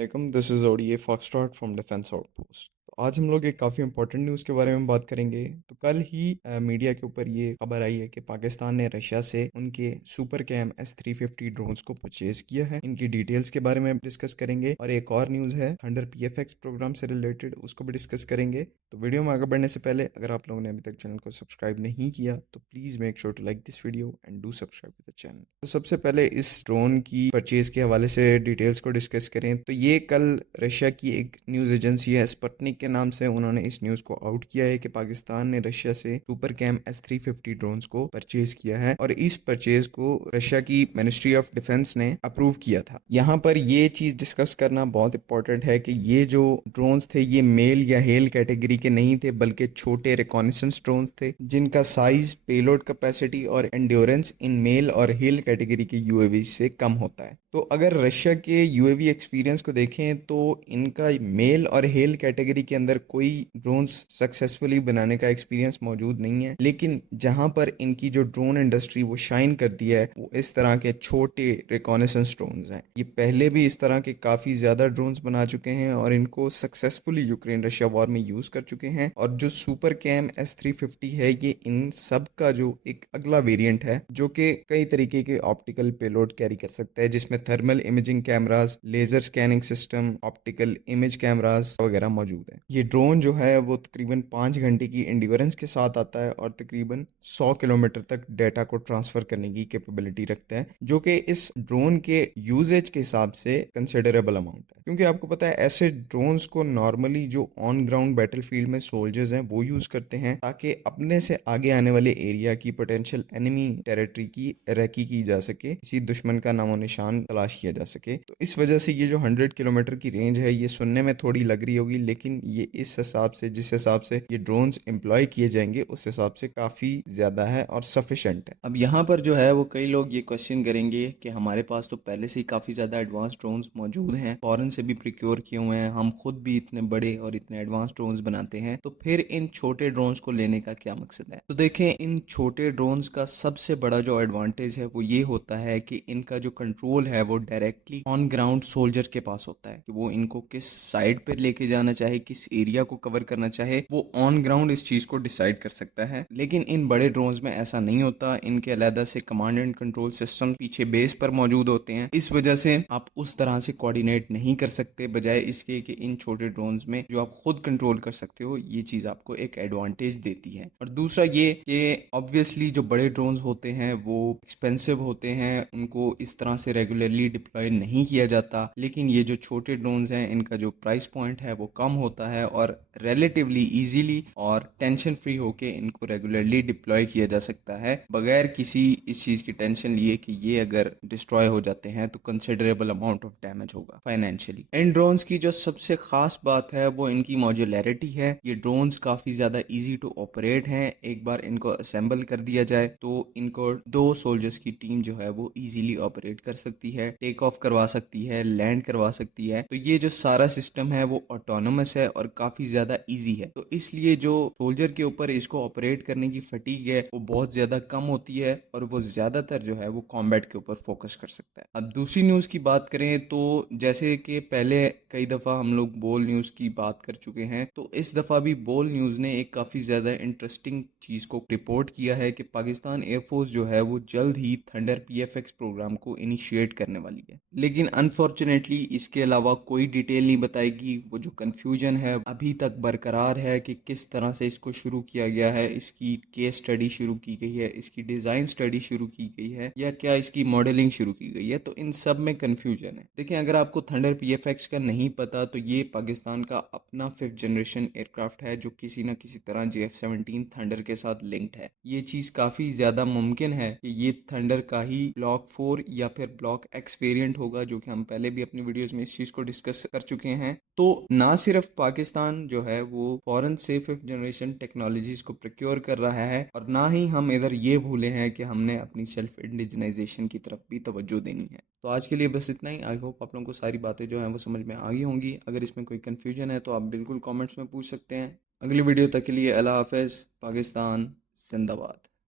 वालेकुम, this is ODA foxtrot from defence outpost. तो आज हम लोग एक काफ़ी इंपॉर्टेंट न्यूज़ के बारे में बात करेंगे। तो कल ही मीडिया के ऊपर ये खबर आई है कि पाकिस्तान ने रशिया से उनके सुपर कैम S-350 ड्रोन्स को परचेज किया है। इनकी डिटेल्स के बारे में डिस्कस करेंगे और एक और न्यूज़ है थंडर PFX प्रोग्राम से रिलेटेड, उसको भी डिस्कस करेंगे। तो वीडियो में आगे बढ़ने से पहले अगर आप लोगों ने अभी तक चैनल को सब्सक्राइब नहीं किया तो please make sure to like this video and do subscribe to the channel. तो सबसे पहले इस ड्रोन की परचेज के हवाले से डिटेल्स को डिस्कस करें तो ये कल रशिया की एक न्यूज़ एजेंसी है स्पुतनिक के नाम से, उन्होंने इस न्यूज़ को आउट किया है कि पाकिस्तान ने रशिया से सुपर कैम S-350 ड्रोन्स को परचेज किया है और इस परचेज को रशिया की मिनिस्ट्री ऑफ डिफेंस ने अप्रूव किया था। यहाँ पर ये चीज़ डिस्कस करना बहुत इंपॉर्टेंट है कि ये जो ड्रोन्स थे ये मेल या हेल कैटेगरी के नहीं थे, बल्कि छोटे रिकॉनिसेंस ड्रोन्स थे जिनका साइज, पेलोड कैपेसिटी और एंड्योरेंस इन मेल और हेल कैटेगरी के यूएवी से कम होता है। तो अगर रशिया के यूएवी एक्सपीरियंस को देखें तो इनका मेल और हेल कैटेगरी के अंदर कोई ड्रोन्स सक्सेसफुली बनाने का एक्सपीरियंस मौजूद नहीं है, लेकिन जहां पर इनकी जो ड्रोन इंडस्ट्री वो शाइन करती है वो इस तरह के छोटे रिकॉनेसेंस ड्रोन्स हैं। ये पहले भी इस तरह के काफ़ी ज़्यादा ड्रोन्स बना चुके हैं और इनको सक्सेसफुली यूक्रेन रशिया वॉर में यूज़ कर चुके हैं। और जो सुपर कैम S-350 है ये इन सब का जो एक अगला वेरिएंट है जो कि कई तरीके के ऑप्टिकल पेलोड कैरी कर सकता है, जिसमें thermal imaging cameras, laser scanning system, optical image cameras वगैरह मौजूद है। ये ड्रोन जो है वो तकरीबन 5 घंटे की एंड्योरेंस के साथ आता है और तकरीबन 100 किलोमीटर तक डेटा को ट्रांसफर करने की कैपेबिलिटी रखता है, जो कि इस ड्रोन के यूजेज के हिसाब से कंसिडरेबल अमाउंट है। क्योंकि आपको पता है ऐसे ड्रोन्स को नॉर्मली जो ऑन ग्राउंड बैटलफील्ड में सोल्जर्स हैं वो यूज करते हैं ताकि अपने से आगे आने वाले एरिया की पोटेंशियल एनिमी टेरिटरी की रैकी की जा सके, किसी दुश्मन का नामो निशान तलाश किया जा सके। तो इस वजह से ये जो 100 किलोमीटर की रेंज है ये सुनने में थोड़ी लग रही होगी, लेकिन ये इस हिसाब से, जिस हिसाब से ये ड्रोन्स एम्प्लॉय किए जाएंगे उस हिसाब से काफी ज्यादा है और सफिशेंट है। अब यहाँ पर जो है वो कई लोग ये क्वेश्चन करेंगे कि हमारे पास तो पहले से ही काफी ज्यादा एडवांस ड्रोन्स मौजूद हैं, फॉरेन से भी प्रिक्योर किए हुए हैं, हम खुद भी इतने बड़े और इतने एडवांस ड्रोन्स बनाते हैं, तो फिर इन छोटे ड्रोन्स को लेने का क्या मकसद है। तो देखें, इन छोटे ड्रोन्स का सबसे बड़ा जो एडवांटेज है वो ये होता है कि इनका जो कंट्रोल है वो डायरेक्टली ऑन ग्राउंड सोल्जर के पास होता है कि वो इनको किस साइड पर लेके जाना चाहे, किस एरिया को कवर करना चाहे, वो ऑन ग्राउंड इस चीज को डिसाइड कर सकता है। लेकिन इन बड़े ड्रोन्स में ऐसा नहीं होता, इनके अलग से कमांड एंड कंट्रोल सिस्टम पीछे बेस पर मौजूद होते हैं। इस वजह से आप उस तरह से कोऑर्डिनेट नहीं कर सकते, बजाय इसके कि इन छोटे ड्रोन्स में जो आप खुद कंट्रोल कर सकते हो, ये चीज आपको एक एडवांटेज देती है। और दूसरा ये कि ऑब्वियसली जो बड़े ड्रोन्स होते हैं वो एक्सपेंसिव होते हैं, उनको इस तरह से रेगुलरली डिप्लॉय नहीं किया जाता, लेकिन ये जो छोटे ड्रोन्स हैं इनका जो प्राइस पॉइंट है वो कम होता है और रिलेटिवली इजीली और टेंशन फ्री होके इनको रेगुलरली डिप्लॉय किया जा सकता है, बगैर किसी इस चीज की टेंशन लिए कि ये अगर डिस्ट्रॉय हो जाते हैं तो कंसिडरेबल अमाउंट ऑफ डैमेज होगा फाइनेंशियली। इन ड्रोन्स की जो सबसे खास बात है वो इनकी मॉड्यूलैरिटी है। ये ड्रोन्स काफी ज्यादा इजी टू ऑपरेट हैं, एक बार इनको असेंबल कर दिया जाए तो इनको 2 सोल्जर्स की टीम जो है वो इजीली ऑपरेट कर सकती है, टेक ऑफ करवा सकती है, लैंड करवा सकती है। तो ये जो सारा सिस्टम है वो ऑटोनोमस है और काफी ज्यादा इजी है, तो इसलिए जो सोल्जर के ऊपर इसको ऑपरेट करने की फटीग है वो बहुत ज्यादा कम होती है और वो ज्यादातर जो है वो कॉम्बैट के ऊपर फोकस कर सकता है। अब दूसरी न्यूज की बात करें तो जैसे कि पहले कई दफा हम लोग बोल न्यूज की बात कर चुके हैं, तो इस दफा भी बोल न्यूज ने एक काफी ज्यादा इंटरेस्टिंग चीज को रिपोर्ट किया है कि पाकिस्तान एयरफोर्स जो है वो जल्द ही थंडर PFX प्रोग्राम को इनिशिएट करने वाली है। लेकिन अनफॉर्चुनेटली इसके अलावा कोई डिटेल नहीं बताएगी। वो जो कंफ्यूजन है अभी तक बरकरार है कि किस तरह से इसको शुरू किया गया है, इसकी केस स्टडी शुरू की गई है, इसकी डिजाइन स्टडी शुरू की गई है, या क्या इसकी मॉडलिंग शुरू की गई है, तो इन सब में कंफ्यूजन है। देखिए, अगर आपको थंडर PFX का नहीं पता तो ये पाकिस्तान का अपना 5th जनरेशन एयरक्राफ्ट है जो किसी न किसी तरह JF-17 थंडर के साथ लिंक्ड है। ये चीज काफी ज्यादा मुमकिन है कि ये थंडर का ही ब्लॉक 4 या फिर ब्लॉक X वेरिएंट होगा, जो कि हम पहले भी अपनी वीडियोस में इस चीज को डिस्कस कर चुके हैं। तो ना सिर्फ पाकिस्तान जो है वो फॉरेन से 5th जनरेशन टेक्नोलॉजीज को प्रोक्योर कर रहा है, और ना ही हम इधर ये भूले हैं कि हमने अपनी सेल्फ इंडिजिनाइजेशन की तरफ भी तवज्जो देनी है। तो आज के लिए बस इतना ही। आई होप आप लोगों को सारी बातें जो हैं वो समझ में आ गई होंगी। अगर इसमें कोई कंफ्यूजन है तो आप बिल्कुल कमेंट्स में पूछ सकते हैं। अगली वीडियो तक के लिए अल्लाह हाफिज़। पाकिस्तान जिंदाबाद।